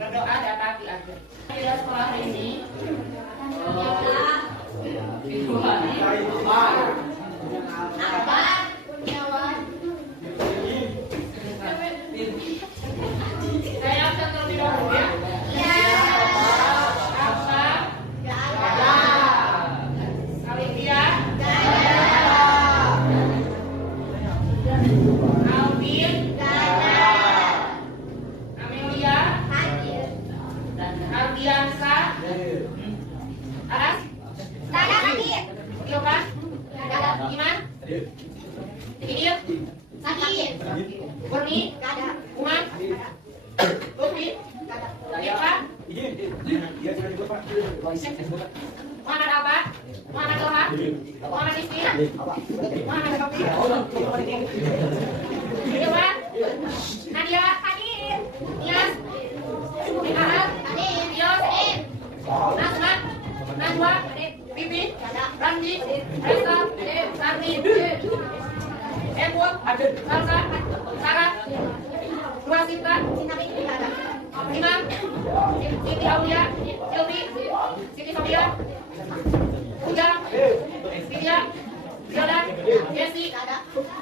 berdoa dapat diatur. Di sekolah ini saya absen terlebih dahulu ya. Muhammad apa? Muhammad Toha? Muhammad Rizky? Muhammad Kopi? Dewa? Nadia? Hadir? Nias? Ahad? Yos? Nasma? Najwa? Bibi? Randi? Reza? Sarni? Ebut? Salsa? Sarah? Wasita? Imam? Siti Aulia? Silvi? Siti Sofia? Ujang? Sitiya? Yodan? Jesse?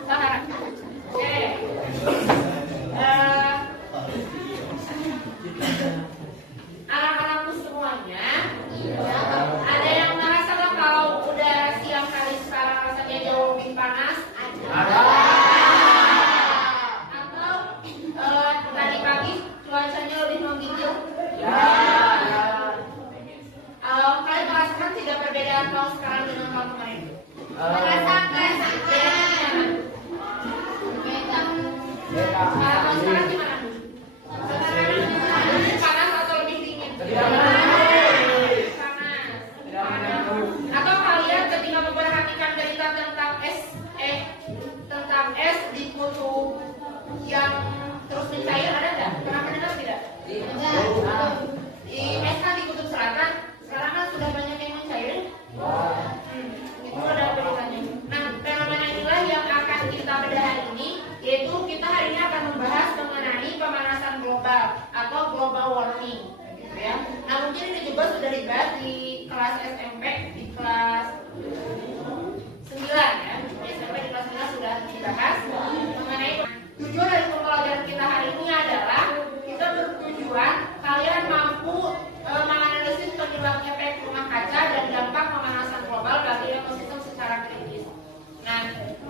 Sahara? Oke. Anak-anakku semuanya, ada yang merasa kalau udara siang hari sekarang rasanya jauh lebih panas? Ada. Atau tadi pagi cuacanya lebih menggigil? Ya. Kalian merasakan tidak perbedaan tahun sekarang dengan tahun kemarin? Merasakan. Tahun sekarang gimana? Panas atau lebih dingin? Panas. Atau kalian ketika memperhatikan berita tentang es di kutub yang terus mencair, ada nggak? Pernah mendengar tidak? Di es kan di kutub selatan sekarang kan sudah banyak yang mencair. Itu ada beritanya. Nah, fenomena inilah yang akan kita bedah hari ini, yaitu kita hari ini akan membahas mengenai pemanasan global atau global warming, gitu ya. Nah, mungkin ini juga sudah dibahas di kelas SMP, di kelas 9 ya. Di SMP di kelas 9 sudah dibahas mengenai. Tujuan dari pembelajaran kita hari ini adalah kita bertujuan kalian mampu menganalisis penyebab efek rumah kaca dan dampak pemanasan global bagi ekosistem secara kritis. Nah,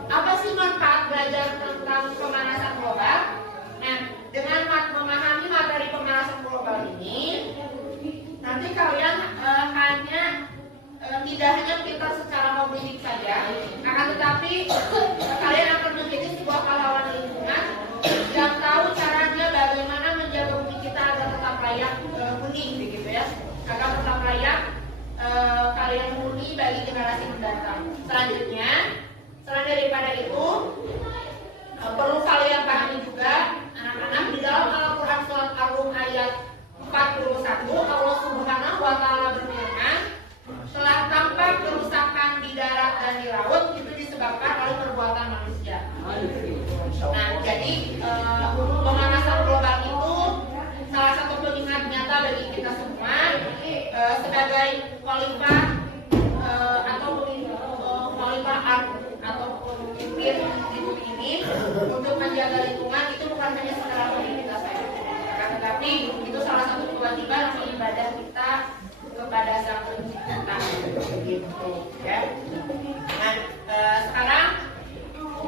apa sih manfaat belajar tentang pemanasan global? Nah, dengan memahami materi pemanasan global ini, nanti kalian tidak hanya pintar secara mobilik saja, akan tetapi kalian akan menjadi sebuah pahlawan lingkungan yang tahu caranya bagaimana menjaga bumi kita agar tetap layak huni, begitu ya, agar tetap layak kalian huni bagi generasi mendatang. Selanjutnya, selain daripada itu, perlu kalian pahami juga, anak-anak, di dalam Al-Quran surat Ar-Rum ayat 41, Allah Subhanahu wa Ta'ala berfirman, telah tampak kerusakan di darat dan di laut itu disebabkan oleh perbuatan manusia. Nah, jadi pemanasan global itu salah satu pengingat nyata bagi kita semua sebagai khalifah atau khalifah atau pemimpin di bumi ini untuk menjaga lingkungan itu bukan hanya sekedar aktivitas saja, tetapi itu salah satu kewajiban atau ibadah kita kepada Sang Pencipta, gitu ya. Nah, sekarang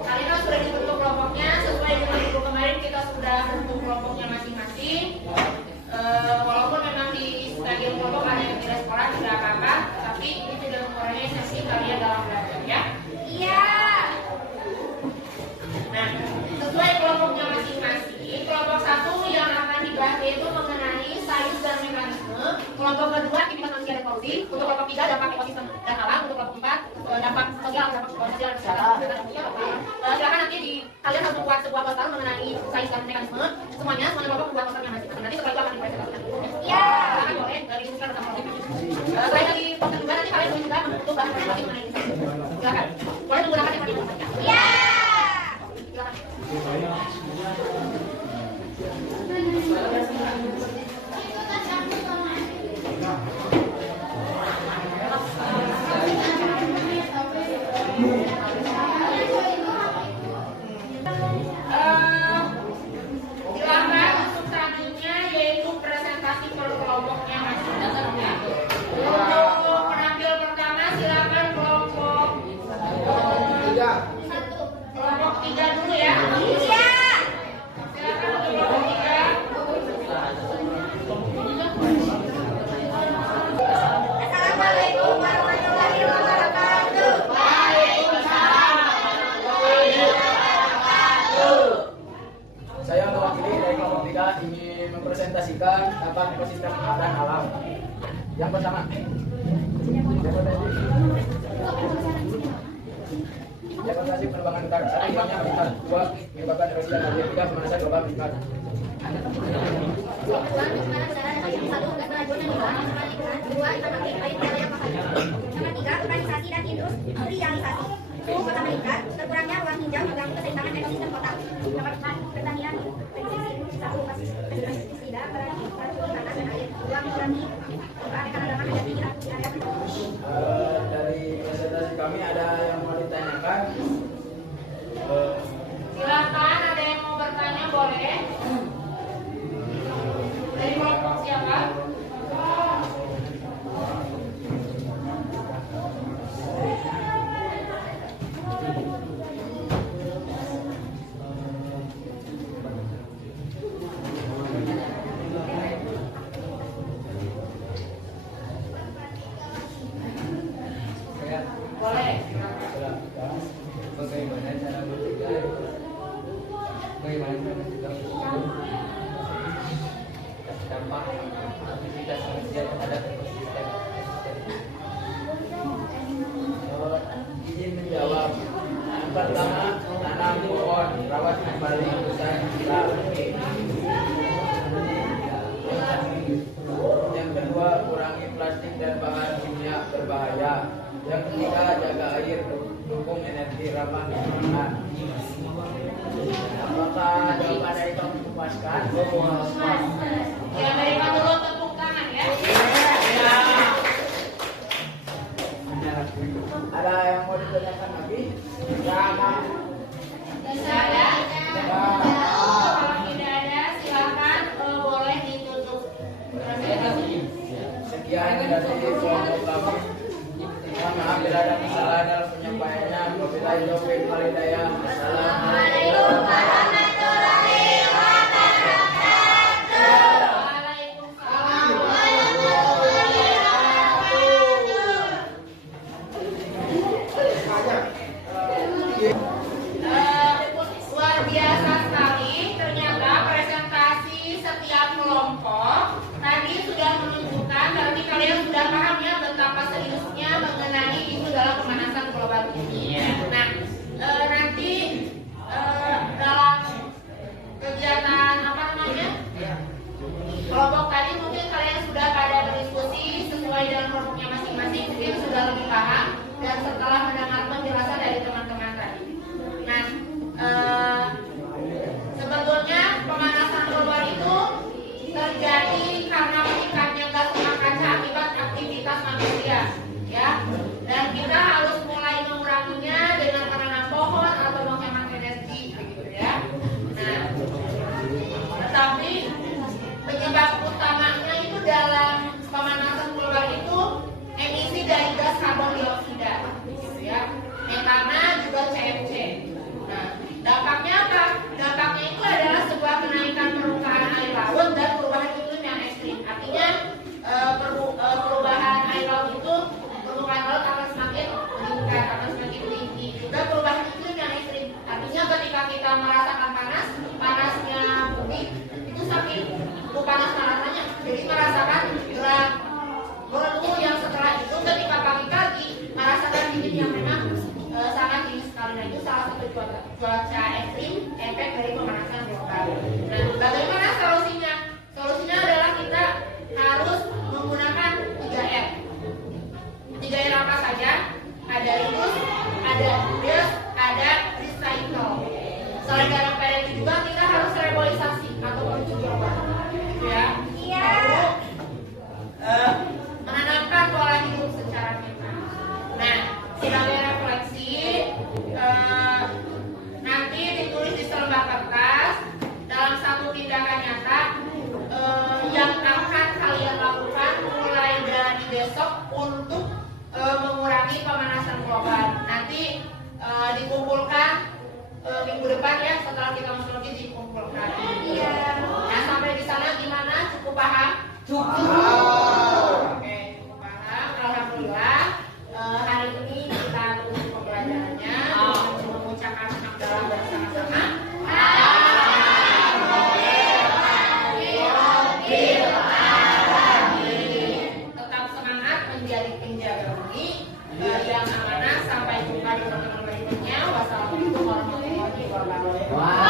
kalian sudah dibentuk kelompoknya sesuai dengan minggu kemarin kita sudah bentuk kelompoknya masing-masing. Walaupun memang di sebagian kelompok ada yang tidak sekolah tidak apa-apa, tapi ini tidak mengurangi esensi kalian dalam belajar ya. Iya. Nah, sesuai kelompoknya masing-masing, kelompok satu yang akan dibahas yaitu mengenai sains dan mekanisme. Kelompok kedua aktivitas manusia dan polusi. Untuk kelompok 3 dampak ekosistem dan alam. Untuk kelompok 4 dampak sosial dan kesehatan. Silakan nanti kalian harus membuat sebuah poster mengenai sains dan mekanisme. Semuanya kelompok membuat posternya masing-masing. Nanti setelah itu akan dipresentasikan. Iya. Silakan boleh didiskusikan bersama kelompok. Selain dari poster juga nanti kalian boleh juga membentuk bahan presentasi mengenai ini. Silakan. Boleh menggunakan yang tadi. Iya. Silakan. ingin mempresentasikan dampak ekosistem dan alam. Yang pertama, deforestasi penebangan hutan. Akibatnya meningkat. Dua, menyebabkan erosi dan air. Tiga, pemanasan global meningkat. Nomor 3, urbanisasi dan industrialisasi. Suhu kota meningkat, berkurangnya ruang hijau mengganggu keseimbangan ekosistem kota. Nomor 4, pertanian intensif. 1, pestisida, beracun tanah dan air. 2, mengurangi keanekaragaman hayati di area penduduk. Dari presentasi kami ada yang mau ditanyakan. Silakan, ada yang mau bertanya boleh. Dari kelompok siapa? Boleh. Bagaimana cara mencegah dampak aktivitas manusia terhadap ekosistem? Izin menjawab. Yang pertama, tanam pohon, rawat kembali hutan kita. Yang kedua, kurangi plastik dan bahan kimia berbahaya. Yang ketiga, jaga air, dukung energi ramah lingkungan. Apakah jawaban dari kamu memuaskan? Yang berikan dulu tepuk tangan ya. Ada yang mau ditanyakan lagi? Jangan. Bisa ada? Kalau tidak ada, silakan boleh ditutup. Sekian dari kelompok kami. Mohon maaf bila ada kesalahan dalam penyampaiannya. Wabillahi taufiq wal hidayah. Assalamualaikum warahmatullahi Luar biasa sekali, ternyata presentasi setiap kelompok tadi sudah menunjukkan, berarti kalian sudah paham ya betapa seriusnya mengenai isu dalam pemanasan global ini. Nah, nanti dalam kegiatan apa namanya kelompok tadi mungkin kalian sudah pada berdiskusi sesuai dengan kelompoknya masing-masing, mungkin sudah lebih paham dan setelah mendengar penjelasan dari teman-teman tadi. Nah, sebetulnya pemanasan global itu terjadi karena meningkatnya gas rumah kaca akibat aktivitas manusia, ya. Dan kita harus mulai menguranginya dengan menanam pohon atau menghemat energi, begitu ya. Nah, tetapi penyebab utamanya itu dalam pemanasan global itu emisi dari gas karbon dioksida, gitu ya. Metana juga CFC. Nah, dampaknya apa? Dampaknya itu adalah sebuah kenaikan permukaan air laut dan perubahan iklim yang ekstrim. Artinya perubahan air laut itu permukaan laut akan semakin meningkat, akan semakin tinggi. Juga perubahan iklim yang ekstrim. Artinya ketika kita merasakan panas, panasnya bumi itu saking panas-panasnya, jadi merasakan gerak berlalu yang setelah itu ketika pagi-pagi merasakan dingin yang memang sangat tinggi sekali. Nah, itu salah satu cuaca ekstrim efek dari pemanasan global. Nah, bagaimana solusinya? Solusinya adalah kita harus menggunakan 3R. 3R apa saja? Ada reduce, ada reduce, ada recycle. Selain dalam PDT juga kita harus reboisasi atau pencuci ulang, gitu ya. Lalu menanamkan pola hidup secara nyata. Nah, sebagai refleksi, nanti ditulis di selembar kertas dalam satu tindakan nyata yang akan kalian lakukan mulai dari besok untuk mengurangi pemanasan global. Nanti dikumpulkan minggu depan ya, setelah kita masuk lagi dikumpulkan. Iya. Nah, sampai di sana gimana? Cukup paham? Cukup. Oke, cukup paham. Alhamdulillah. Hari ini kita tutup pembelajarannya dengan mengucapkan hamdalah bersama-sama. Alhamdulillah. kepada teman-teman berikutnya. Wassalamualaikum warahmatullahi wabarakatuh.